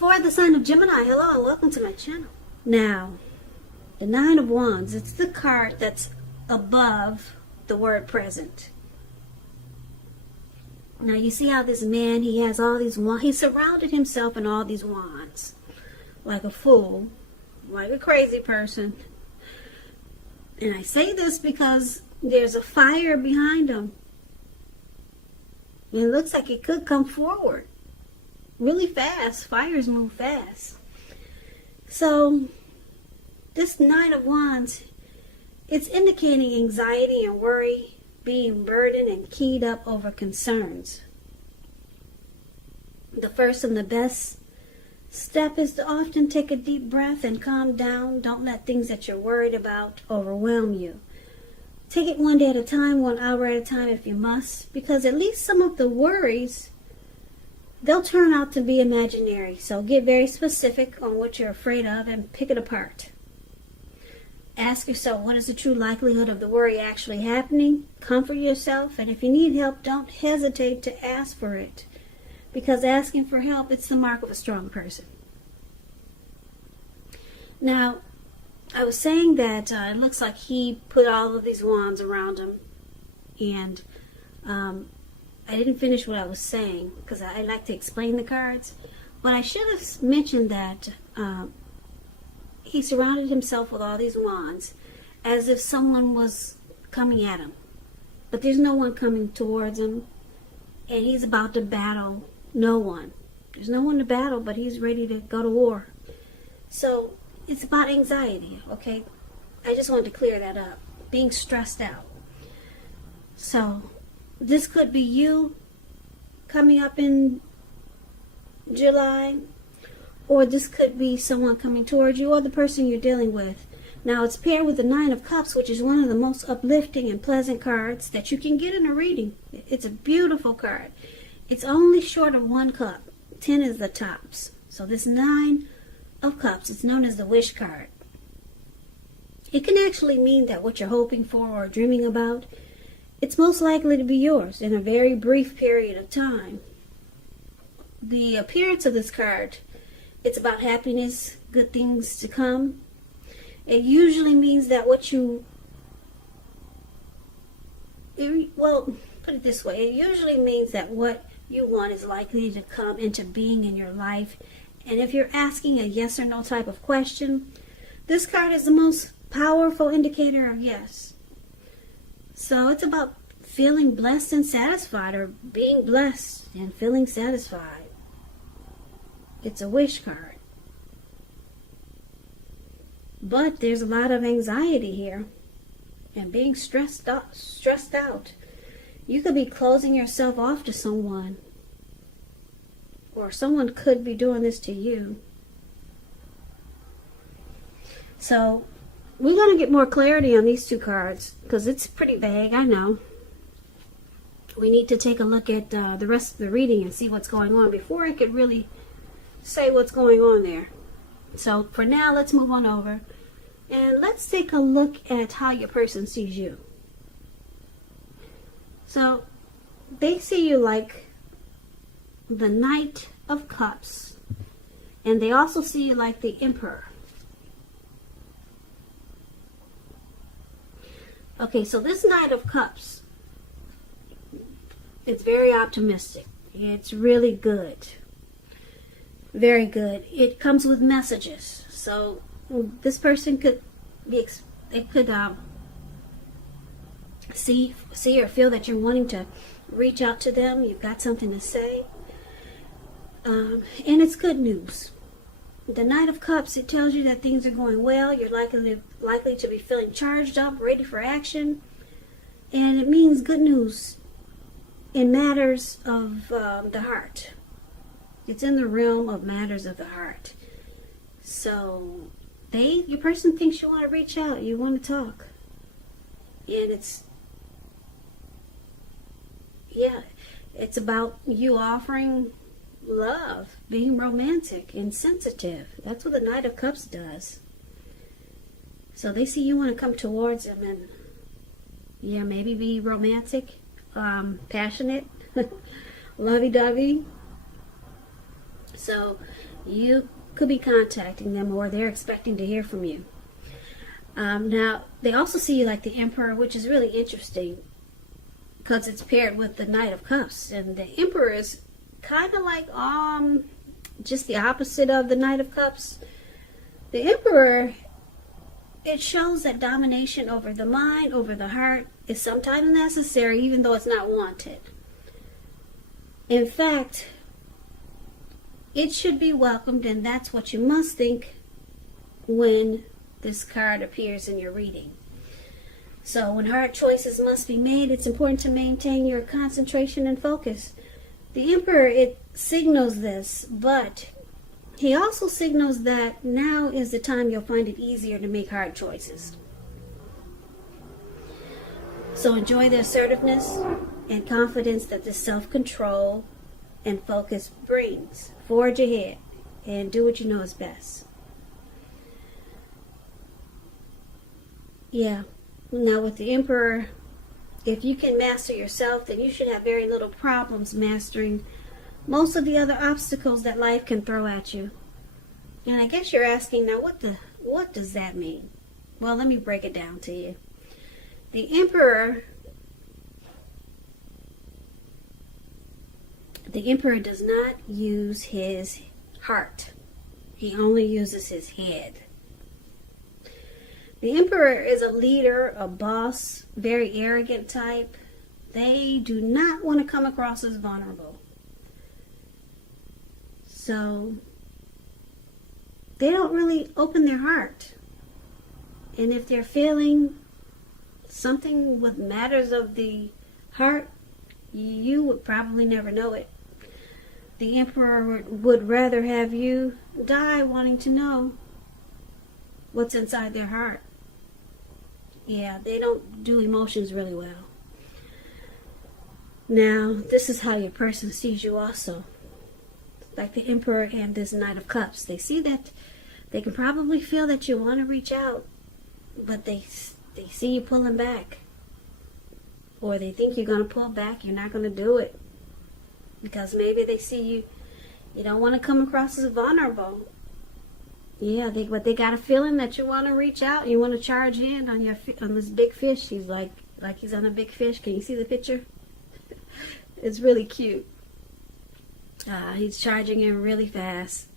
For the sign of Gemini, hello and welcome to my channel. Now, the Nine of Wands, it's the card that's above the word present. Now you see how this man, he has all these wands. He surrounded himself in all these wands. Like a fool. Like a crazy person. And I say this because there's a fire behind him. And it looks like it could come forward. Really fast. Fires move fast. So, this Nine of Wands, it's indicating anxiety and worry, being burdened and keyed up over concerns. The first and the best step is to often take a deep breath and calm down. Don't let things that you're worried about overwhelm you. Take it one day at a time, 1 hour at a time if you must, because at least some of the worries, they'll turn out to be imaginary. So get very specific on what you're afraid of and pick it apart. Ask yourself, what is the true likelihood of the worry actually happening? Comfort yourself, and if you need help, don't hesitate to ask for it. Because asking for help, it's the mark of a strong person. Now, I was saying that it looks like he put all of these wands around him. And I didn't finish what I was saying because I like to explain the cards. But I should have mentioned that he surrounded himself with all these wands as if someone was coming at him. But there's no one coming towards him. And he's about to battle no one. There's no one to battle, but he's ready to go to war. So it's about anxiety, okay? I just wanted to clear that up. Being stressed out. So this could be you coming up in July, or this could be someone coming towards you or the person you're dealing with. Now it's paired with the Nine of Cups, which is one of the most uplifting and pleasant cards that you can get in a reading. It's a beautiful card. It's only short of 1 cup. 10 is the tops. So this Nine of Cups, it's known as the wish card. It can actually mean that what you're hoping for or dreaming about, it's most likely to be yours in a very brief period of time. The appearance of this card, it's about happiness, good things to come. It usually means that what you, well, put it this way, it usually means that what you want is likely to come into being in your life. And if you're asking a yes or no type of question, this card is the most powerful indicator of yes. So it's about feeling blessed and satisfied, or being blessed and feeling satisfied. It's a wish card. But there's a lot of anxiety here and being stressed out. You could be closing yourself off to someone, or someone could be doing this to you. So we're going to get more clarity on these two cards because it's pretty vague, I know. We need to take a look at the rest of the reading and see what's going on before I could really say what's going on there. So for now, let's move on over and let's take a look at how your person sees you. So they see you like the Knight of Cups, and they also see you like the Emperor. Okay, so this Knight of Cups, it's very optimistic. It's really good. Very good. It comes with messages. So this person could be, it could see or feel that you're wanting to reach out to them. You've got something to say. And it's good news. The Knight of Cups, it tells you that things are going well. You're likely to be feeling charged up, ready for action. And it means good news in matters of the heart. It's in the realm of matters of the heart. So your person thinks you want to reach out, you want to talk. And it's about you offering love, being romantic and sensitive. That's what the Knight of Cups does. So they see you want to come towards them and maybe be romantic, passionate, lovey-dovey. So you could be contacting them, or they're expecting to hear from you. Now, they also see you like the Emperor, which is really interesting because it's paired with the Knight of Cups. And the Emperor is kind of like just the opposite of the Knight of Cups. The Emperor, it shows that domination over the mind, over the heart, is sometimes necessary, even though it's not wanted. In fact, it should be welcomed, and that's what you must think when this card appears in your reading. So when hard choices must be made, it's important to maintain your concentration and focus. The Emperor, it signals this, but he also signals that now is the time you'll find it easier to make hard choices. So enjoy the assertiveness and confidence that this self-control and focus brings. Forge ahead and do what you know is best. Yeah. Now with the Emperor, if you can master yourself, then you should have very little problems mastering most of the other obstacles that life can throw at you. And I guess you're asking now, what does that mean? Well, let me break it down to you. The Emperor does not use his heart. He only uses his head. The Emperor is a leader, a boss, very arrogant type. They do not want to come across as vulnerable. So they don't really open their heart. And if they're feeling something with matters of the heart, you would probably never know it. The Emperor would rather have you die wanting to know what's inside their heart. Yeah, they don't do emotions really well. Now, this is how your person sees you also. Like the Emperor and this Knight of Cups. They see that they can probably feel that you want to reach out, but they see you pulling back. Or they think you're going to pull back, you're not going to do it. Because maybe they see you don't want to come across as vulnerable. Yeah, but they got a feeling that you want to reach out, you want to charge in on this big fish. He's like he's on a big fish. Can you see the picture? It's really cute. He's charging in really fast,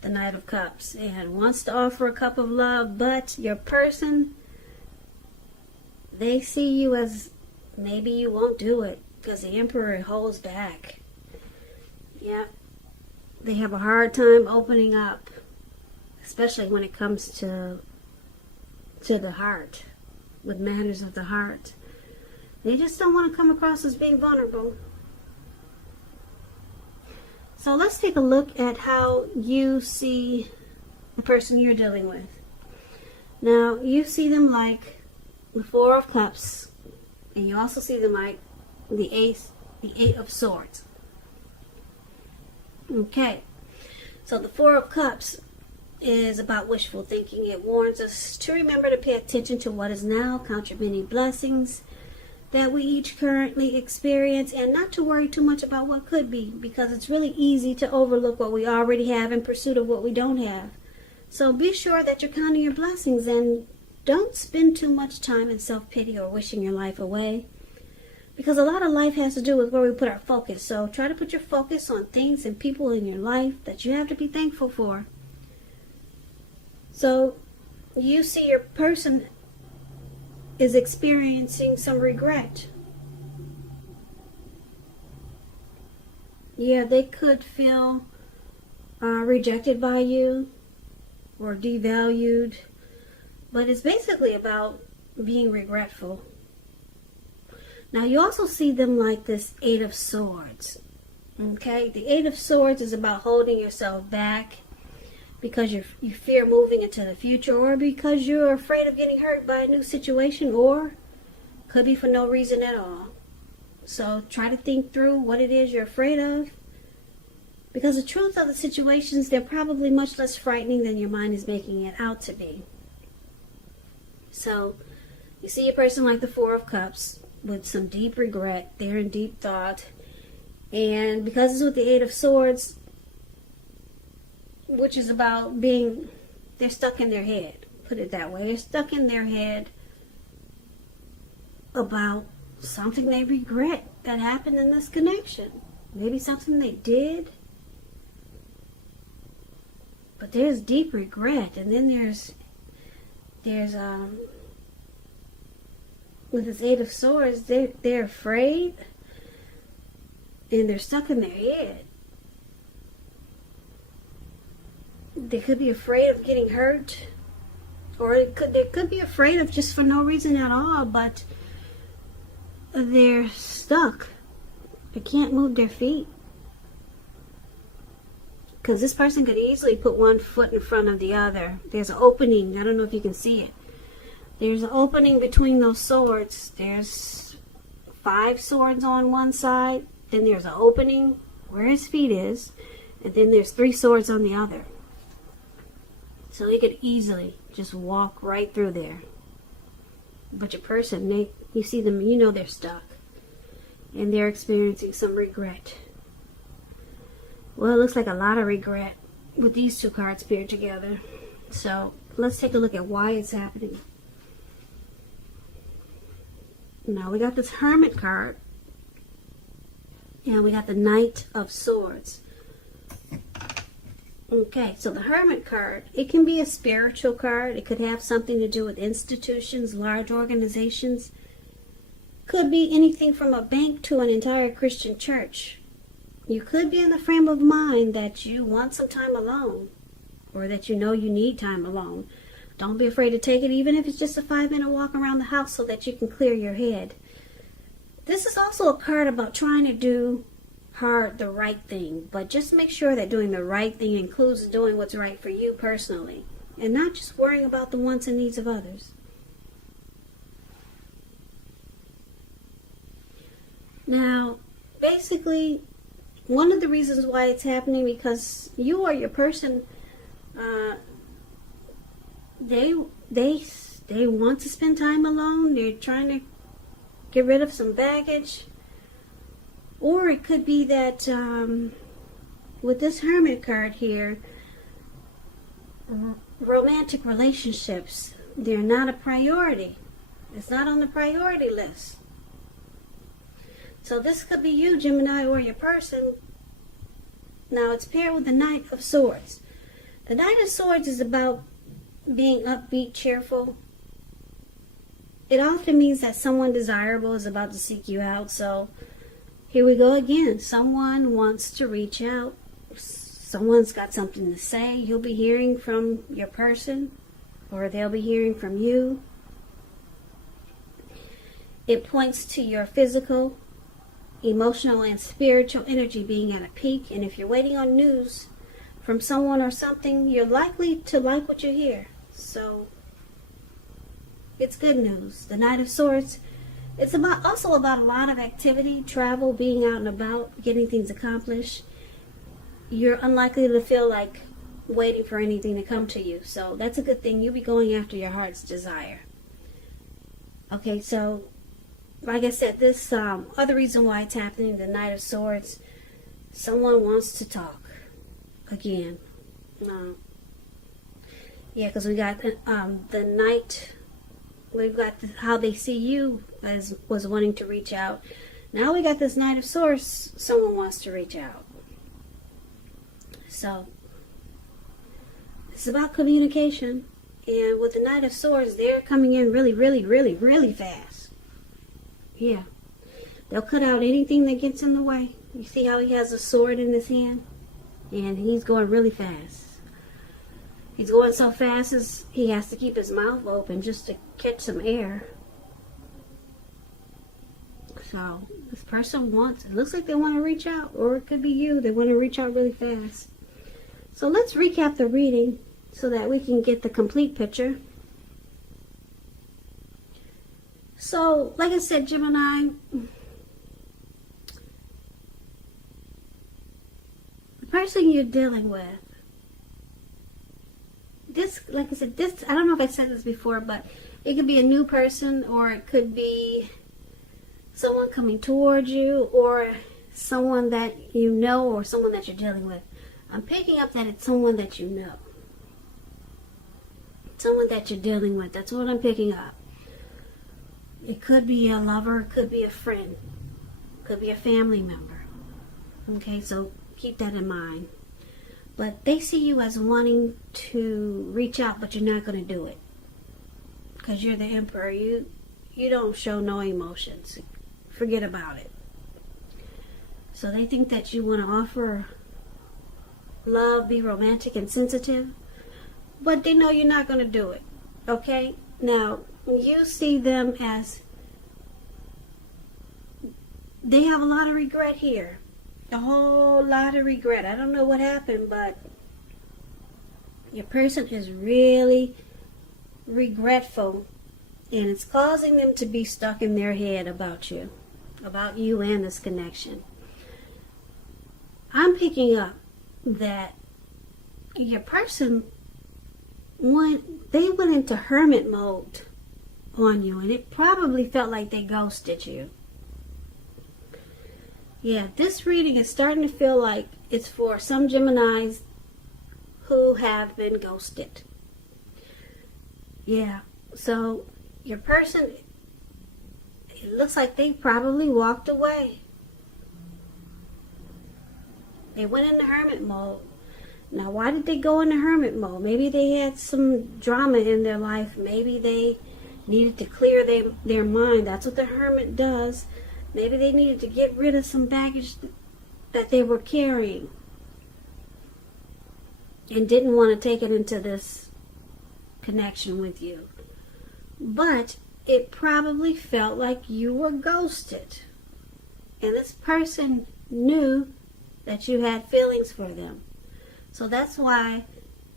the Knight of Cups, and wants to offer a cup of love, but your person, they see you as maybe you won't do it because the Emperor holds back. Yeah, they have a hard time opening up, especially when it comes to the heart, with matters of the heart. They just don't want to come across as being vulnerable. So let's take a look at how you see the person you're dealing with. Now, you see them like the Four of Cups, and you also see them like the Eight of Swords. Okay, so the Four of Cups is about wishful thinking. It warns us to remember to pay attention to what is now, count your many blessings that we each currently experience, and not to worry too much about what could be, because it's really easy to overlook what we already have in pursuit of what we don't have. So be sure that you're counting your blessings, and don't spend too much time in self-pity or wishing your life away, because a lot of life has to do with where we put our focus. So try to put your focus on things and people in your life that you have to be thankful for. So you see your person is experiencing some regret. Yeah, they could feel rejected by you or devalued, but it's basically about being regretful. Now you also see them like this Eight of Swords. Okay, the Eight of Swords is about holding yourself back because you fear moving into the future, or because you're afraid of getting hurt by a new situation, or could be for no reason at all. So try to think through what it is you're afraid of, because the truth of the situations, they're probably much less frightening than your mind is making it out to be. So you see a person like the Four of Cups with some deep regret. They're in deep thought, and because it's with the Eight of Swords, which is about they're stuck in their head. Put it that way. They're stuck in their head about something they regret that happened in this connection. Maybe something they did. But there's deep regret. And then there's with this Eight of Swords, they're afraid. And they're stuck in their head. They could be afraid of getting hurt. Or they could be afraid of just for no reason at all, but they're stuck. They can't move their feet. Because this person could easily put one foot in front of the other. There's an opening. I don't know if you can see it. There's an opening between those swords. There's 5 swords on one side. Then there's an opening where his feet is. And then there's 3 swords on the other. So he could easily just walk right through there. But your person, you see them, you know they're stuck. And they're experiencing some regret. Well, it looks like a lot of regret with these 2 cards paired together. So let's take a look at why it's happening. Now we got this Hermit card. And we got the Knight of Swords. Okay, so the Hermit card, it can be a spiritual card. It could have something to do with institutions, large organizations. Could be anything from a bank to an entire Christian church. You could be in the frame of mind that you want some time alone, or that you know you need time alone. Don't be afraid to take it, even if it's just a 5-minute walk around the house so that you can clear your head. This is also a card about trying to do the right thing, but just make sure that doing the right thing includes doing what's right for you personally, and not just worrying about the wants and needs of others. Now, basically, one of the reasons why it's happening, because you or your person, they want to spend time alone. They're trying to get rid of some baggage. Or it could be that with this Hermit card here, romantic relationships, they're not a priority. It's not on the priority list. So this could be you, Gemini, or your person. Now it's paired with the Knight of Swords. The Knight of Swords is about being upbeat, cheerful. It often means that someone desirable is about to seek you out. So here we go again. Someone wants to reach out. Someone's got something to say. You'll be hearing from your person, or they'll be hearing from you. It points to your physical, emotional, and spiritual energy being at a peak. And if you're waiting on news from someone or something, you're likely to like what you hear. So it's good news. The Knight of Swords, it's also about a lot of activity, travel, being out and about, getting things accomplished. You're unlikely to feel like waiting for anything to come to you. So that's a good thing. You'll be going after your heart's desire. Okay, so like I said, this other reason why it's happening, the Knight of Swords, someone wants to talk again. Yeah, because we got the Knight. We've got how they see you as was wanting to reach out. Now we got this Knight of Swords. Someone wants to reach out. So it's about communication. And with the Knight of Swords, they're coming in really, really, really, really fast. Yeah. They'll cut out anything that gets in the way. You see how he has a sword in his hand? And he's going really fast. He's going so fast as he has to keep his mouth open just to catch some air. So this person wants, it looks like they want to reach out, or it could be you. They want to reach out really fast. So let's recap the reading so that we can get the complete picture. So, like I said, Gemini, the person you're dealing with, this, like I said, this, I don't know if I said this before, but it could be a new person, or it could be someone coming towards you, or someone that you know, or someone that you're dealing with. I'm picking up that it's someone that you know. Someone that you're dealing with. That's what I'm picking up. It could be a lover, it could be a friend, it could be a family member. Okay, so keep that in mind. But they see you as wanting to reach out, but you're not going to do it. Because you're the emperor. You don't show no emotions. Forget about it. So they think that you want to offer love, be romantic and sensitive, but they know you're not going to do it. Okay? Now, you see them as they have a lot of regret here. A whole lot of regret. I don't know what happened, but your person is really regretful, and it's causing them to be stuck in their head about you and this connection. I'm picking up that your person, they went into hermit mode on you, and it probably felt like they ghosted you. Yeah, this reading is starting to feel like it's for some Geminis who have been ghosted. Yeah, so your person, it looks like they probably walked away. They went into hermit mode. Now, why did they go into hermit mode? Maybe they had some drama in their life. Maybe they needed to clear their mind. That's what the hermit does. Maybe they needed to get rid of some baggage that they were carrying and didn't want to take it into this connection with you. But it probably felt like you were ghosted. And this person knew that you had feelings for them. So that's why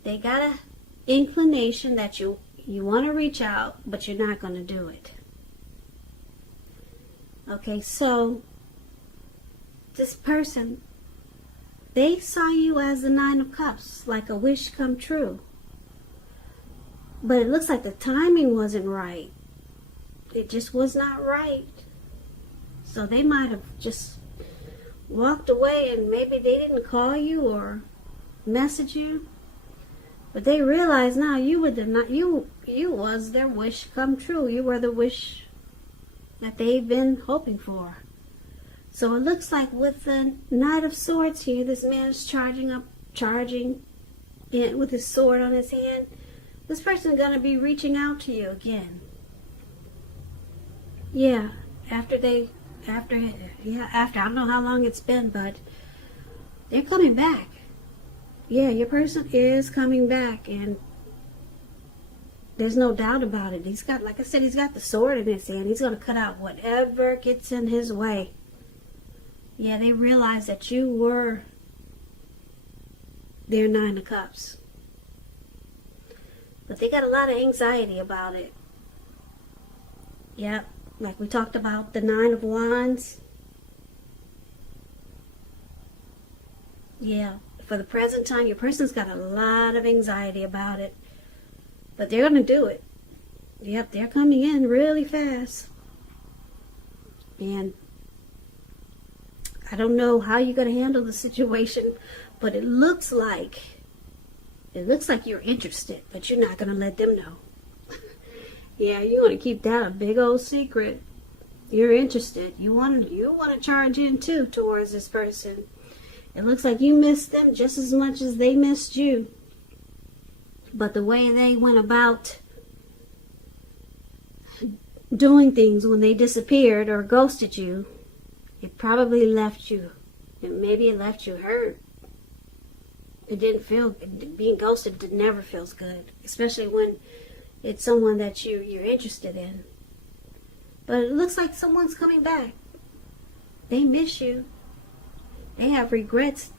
they got an inclination that you want to reach out, but you're not going to do it. Okay, so this person, they saw you as the Nine of Cups, like a wish come true. But it looks like the timing wasn't right. It just was not right. So they might have just walked away, and maybe they didn't call you or message you. But they realized now you was their wish come true. You were the wish that they've been hoping for. So it looks like with the Knight of Swords here, this man is charging in with his sword on his hand. This person is going to be reaching out to you again. Yeah, after I don't know how long it's been, but they're coming back. Yeah, your person is coming back, and there's no doubt about it. He's got, like I said, he's got the sword in his hand. He's going to cut out whatever gets in his way. Yeah, they realize that you were their Nine of Cups. But they got a lot of anxiety about it. Yeah, like we talked about the Nine of Wands. Yeah, for the present time, your person's got a lot of anxiety about it. But they're going to do it. Yep, they're coming in really fast. And I don't know how you're going to handle the situation, but it looks like you're interested, but you're not going to let them know. Yeah, you want to keep that a big old secret. You're interested. You want to charge in too towards this person. It looks like you missed them just as much as they missed you. But the way they went about doing things when they disappeared or ghosted you, it probably left you, maybe it left you hurt. It didn't feel, being ghosted never feels good, especially when it's someone that you're interested in. But it looks like someone's coming back. They miss you. They have regrets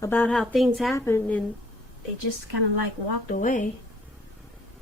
about how things happened, and they just kind of like walked away.